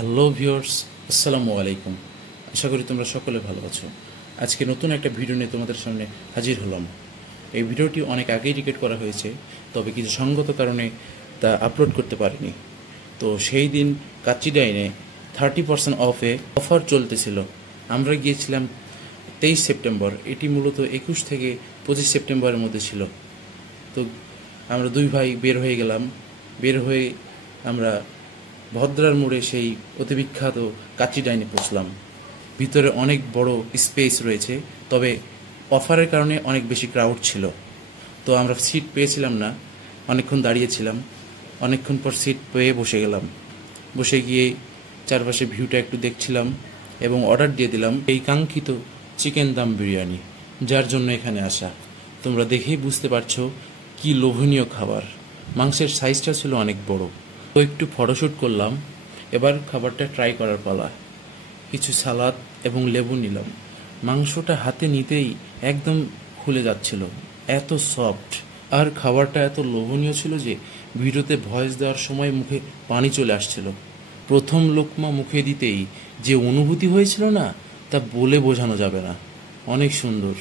Hello viewers, আসসালামু আলাইকুম। আশা করি তোমরা সকলে ভালো আছো। আজকে নতুন একটা ভিডিও নিয়ে তোমাদের সামনে হাজির হলাম। এই ভিডিওটি অনেক আগেই রেকর্ড করা হয়েছে, তবে কিছু সঙ্গত কারণে তা আপলোড করতে পারিনি। তো সেই দিন কাচ্চিডাইনে 30% অফে অফার চলতেছিল। আমরা গিয়েছিলাম 23 সেপ্টেম্বর। এটি মূলত 21 থেকে 25 সেপ্টেম্বরের মধ্যে ছিল। তো আমরা দুই ভাই বের হয়ে গেলাম। বের হয়ে আমরা ভদ্রার মোড়ে সেই অতি বিখ্যাত কাচ্চিডাইনে পৌঁছলাম। ভিতরে অনেক বড় স্পেস রয়েছে, তবে অফারের কারণে অনেক বেশি ক্রাউড ছিল। তো আমরা সিট পেয়েছিলাম না, অনেকক্ষণ দাঁড়িয়েছিলাম। অনেকক্ষণ পর সিট পেয়ে বসে গেলাম। বসে গিয়ে চারপাশে ভিউটা একটু দেখছিলাম এবং অর্ডার দিয়ে দিলাম এই কাঙ্ক্ষিত চিকেন দাম বিরিয়ানি, যার জন্য এখানে আসা। তোমরা দেখেই বুঝতে পারছো কি লোভনীয় খাবার। মাংসের সাইজটা ছিল অনেক বড়। তো একটু ফটোশ্যুট করলাম। এবার খাবারটা ট্রাই করার পালা। কিছু সালাদ এবং লেবু নিলাম। মাংসটা হাতে নিতেই একদম খুলে যাচ্ছিল, এত সফট। আর খাবারটা এত লোভনীয় ছিল যে ভিডিওতে ভয়েস দেওয়ার সময় মুখে পানি চলে আসছিল। প্রথম লোকমা মুখে দিতেই যে অনুভূতি হয়েছিল না, তা বলে বোঝানো যাবে না। অনেক সুন্দর।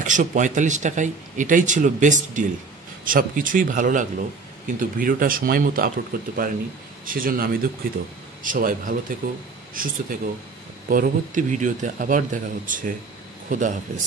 145 টাকায় এটাই ছিল বেস্ট ডিল। সব কিছুই ভালো লাগলো, কিন্তু ভিডিওটা সময় মতো আপলোড করতে পারিনি, সেজন্য আমি দুঃখিত। সবাই ভালো থেকো, সুস্থ থেকো। পরবর্তী ভিডিওতে আবার দেখা হচ্ছে। খোদা হাফেজ।